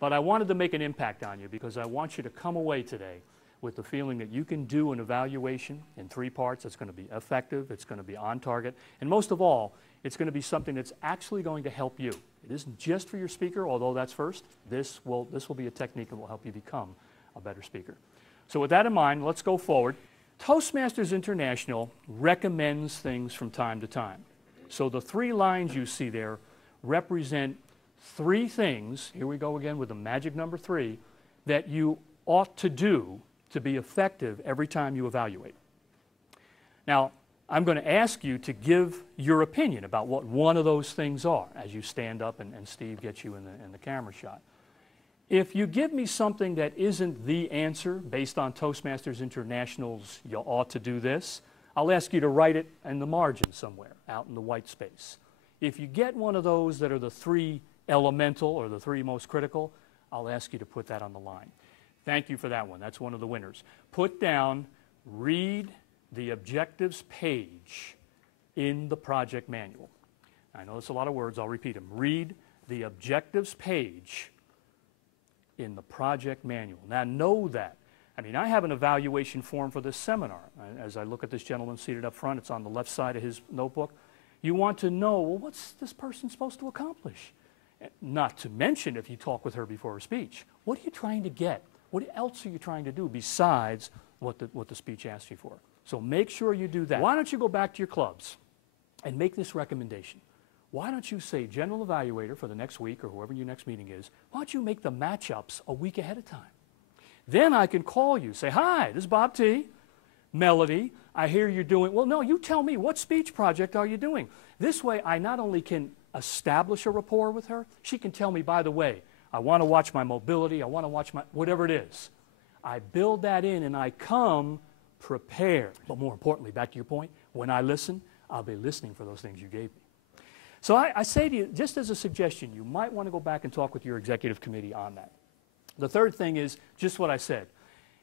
But I wanted to make an impact on you because I want you to come away today with the feeling that you can do an evaluation in 3 parts that's going to be effective, it's going to be on target, and most of all, it's going to be something that's actually going to help you. It isn't just for your speaker, although that's first. This will be a technique that will help you become a better speaker. So with that in mind, let's go forward. Toastmasters International recommends things from time to time. So the 3 lines you see there represent 3 things, here we go again with the magic number 3, that you ought to do to be effective every time you evaluate. Now, I'm going to ask you to give your opinion about what one of those things are as you stand up and Steve gets you in the camera shot. If you give me something that isn't the answer based on Toastmasters International's you ought to do this, I'll ask you to write it in the margin somewhere, out in the white space. If you get one of those that are the 3 elemental or the 3 most critical, I'll ask you to put that on the line. Thank you for that one. That's one of the winners. Put down, read the objectives page in the project manual. I know that's a lot of words. I'll repeat them. Read the objectives page in the project manual. Now know that. I mean, I have an evaluation form for this seminar. As I look at this gentleman seated up front, it's on the left side of his notebook. You want to know, well, what's this person supposed to accomplish? Not to mention, if you talk with her before her speech, what are you trying to get? What else are you trying to do besides what the speech asks you for? So make sure you do that. Why don't you go back to your clubs and make this recommendation? Why don't you say, General Evaluator for the next week or whoever your next meeting is, why don't you make the matchups a week ahead of time? Then I can call you, say, hi, this is Bob T. Melody, I hear you're doing, well, no, you tell me, what speech project are you doing? This way, I not only can establish a rapport with her, she can tell me, by the way, I want to watch my mobility, I want to watch my, whatever it is. I build that in and I come prepared. But more importantly, back to your point, when I listen, I'll be listening for those things you gave me. So I say to you, just as a suggestion, you might want to go back and talk with your executive committee on that. The third thing is just what I said.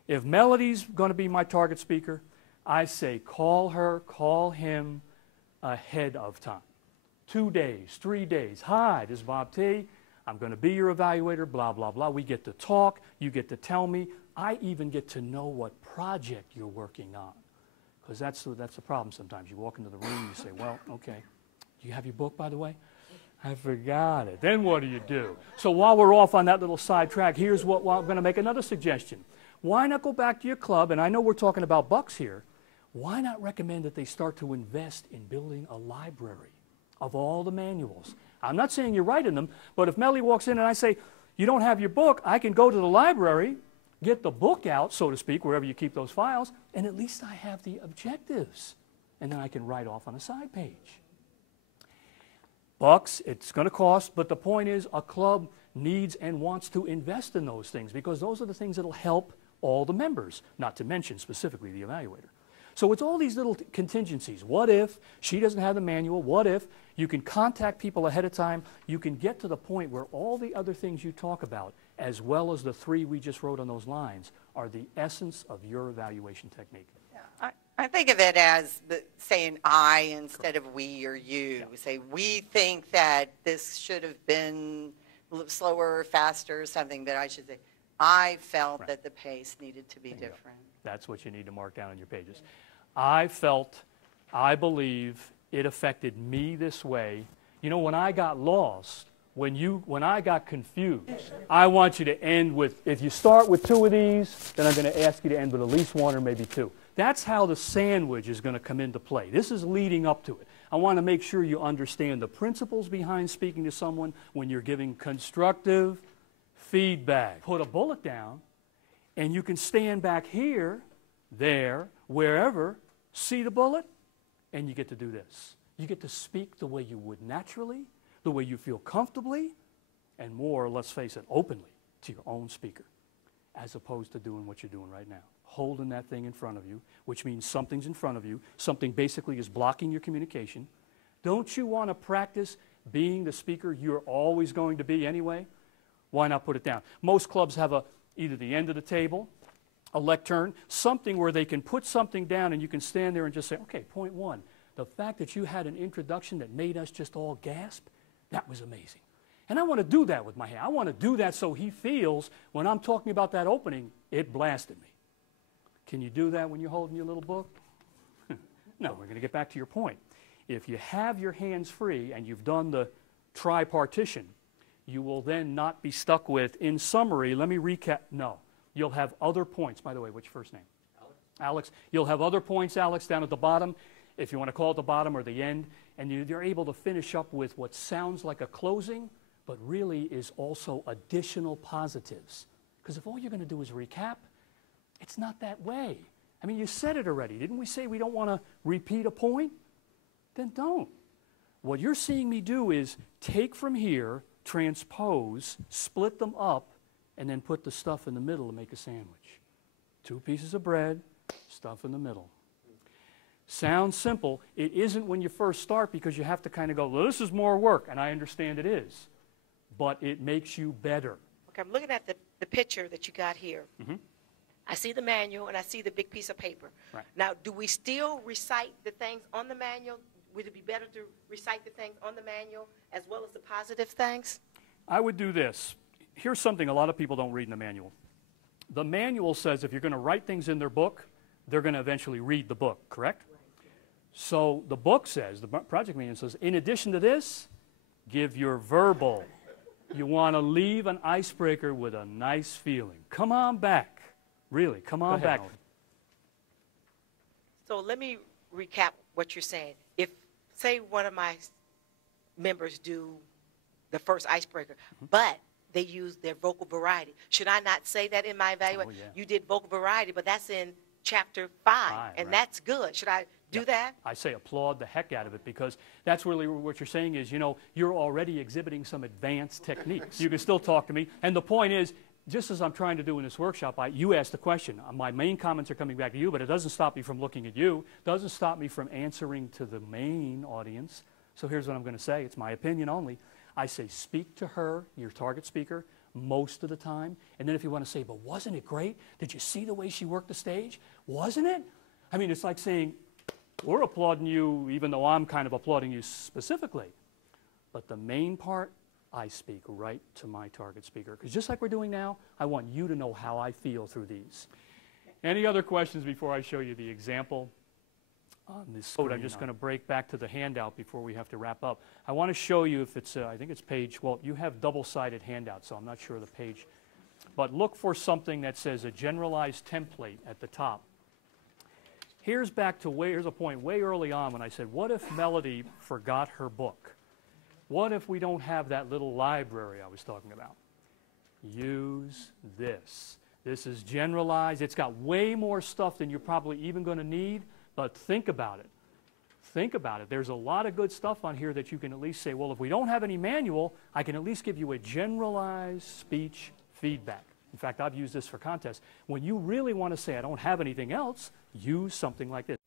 If Melody's going to be my target speaker, I say call her, call him ahead of time. 2 days, 3 days. Hi, this is Bob T. I'm going to be your evaluator, blah, blah, blah. We get to talk. You get to tell me. I even get to know what project you're working on. Because that's the problem sometimes. You walk into the room and you say, well, okay. Do you have your book, by the way? I forgot it. Then what do you do? So while we're off on that little sidetrack, here's what I'm going to make another suggestion. Why not go back to your club, and I know we're talking about bucks here, why not recommend that they start to invest in building a library of all the manuals? I'm not saying you're writing them, but if Melly walks in and I say, you don't have your book, I can go to the library, get the book out, so to speak, wherever you keep those files, and at least I have the objectives. And then I can write off on a side page. Bucks, it's going to cost, but the point is a club needs and wants to invest in those things because those are the things that will help all the members, not to mention specifically the evaluator. So it's all these little contingencies. What if she doesn't have the manual? What if you can contact people ahead of time? You can get to the point where all the other things you talk about, as well as the 3 we just wrote on those lines, are the essence of your evaluation technique. Yeah, I think of it as saying I instead of we or you. Yeah. Say, we think that this should have been a little slower or faster or something, but I should say, I felt that the pace needed to be different. That's what you need to mark down on your pages. I felt, I believe it affected me this way. You know, when I got lost, when I got confused, I want you to end with, if you start with 2 of these, then I'm going to ask you to end with at least 1 or maybe 2. That's how the sandwich is going to come into play. This is leading up to it. I want to make sure you understand the principles behind speaking to someone when you're giving constructive feedback. Put a bullet down, and you can stand back here, there, wherever, see the bullet, and you get to do this. You get to speak the way you would naturally, the way you feel comfortably, and more, let's face it, openly to your own speaker, as opposed to doing what you're doing right now. Holding that thing in front of you, which means something's in front of you. Something basically is blocking your communication. Don't you want to practice being the speaker you're always going to be anyway? Why not put it down? Most clubs have either the end of the table, a lectern, something where they can put something down and you can stand there and just say, okay, point 1, the fact that you had an introduction that made us just all gasp, that was amazing. And I want to do that with my hand. I want to do that so he feels when I'm talking about that opening, it blasted me. Can you do that when you're holding your little book? No, we're going to get back to your point. If you have your hands free and you've done the tripartition, you will then not be stuck with, in summary, let me recap. No, you'll have other points. By the way, what's your first name? Alex. You'll have other points, Alex, down at the bottom, if you want to call it the bottom or the end, and you're able to finish up with what sounds like a closing, but really is also additional positives. Because if all you're going to do is recap, it's not that way. I mean, you said it already. Didn't we say we don't want to repeat a point? Then don't. What you're seeing me do is take from here, transpose, split them up, and then put the stuff in the middle to make a sandwich. 2 pieces of bread, stuff in the middle. Sounds simple. It isn't when you first start because you have to kind of go, well, this is more work, and I understand it is. But it makes you better. Okay, I'm looking at the picture that you got here. Mm-hmm. I see the manual, and I see the big piece of paper. Right. Now, do we still recite the things on the manual? Would it be better to recite the things on the manual as well as the positive things? I would do this. Here's something a lot of people don't read in the manual. The manual says if you're going to write things in their book, they're going to eventually read the book, correct? Right. So the book says, the project manual says, in addition to this, give your verbal. You want to leave an icebreaker with a nice feeling. Come on back. Really, come on back. So let me recap what you're saying. If, say, one of my members do the first icebreaker, but they use their vocal variety, should I not say that in my evaluation? Oh, yeah. You did vocal variety, but that's in chapter 5, and right. that's good. Should I do that? I say applaud the heck out of it because that's really what you're saying is, you know, you're already exhibiting some advanced techniques. You can still talk to me. And the point is, just as I'm trying to do in this workshop, you asked the question. My main comments are coming back to you, but it doesn't stop me from looking at you. It doesn't stop me from answering to the main audience. So here's what I'm going to say. It's my opinion only. I say speak to her, your target speaker, most of the time. And then if you want to say, but wasn't it great? Did you see the way she worked the stage? Wasn't it? I mean, it's like saying, we're applauding you even though I'm kind of applauding you specifically. But the main part, I speak right to my target speaker. Because just like we're doing now, I want you to know how I feel through these. Any other questions before I show you the example on this code? I'm just going to break back to the handout before we have to wrap up. I want to show you if it's, I think it's page, well, you have double-sided handout, so I'm not sure of the page. But look for something that says a generalized template at the top. Here's back to here's a point way early on when I said, what if Melody forgot her book? What if we don't have that little library I was talking about? Use this. This is generalized. It's got way more stuff than you're probably even going to need, but think about it. Think about it. There's a lot of good stuff on here that you can at least say, well, if we don't have any manual, I can at least give you a generalized speech feedback. In fact, I've used this for contests. When you really want to say, I don't have anything else, use something like this.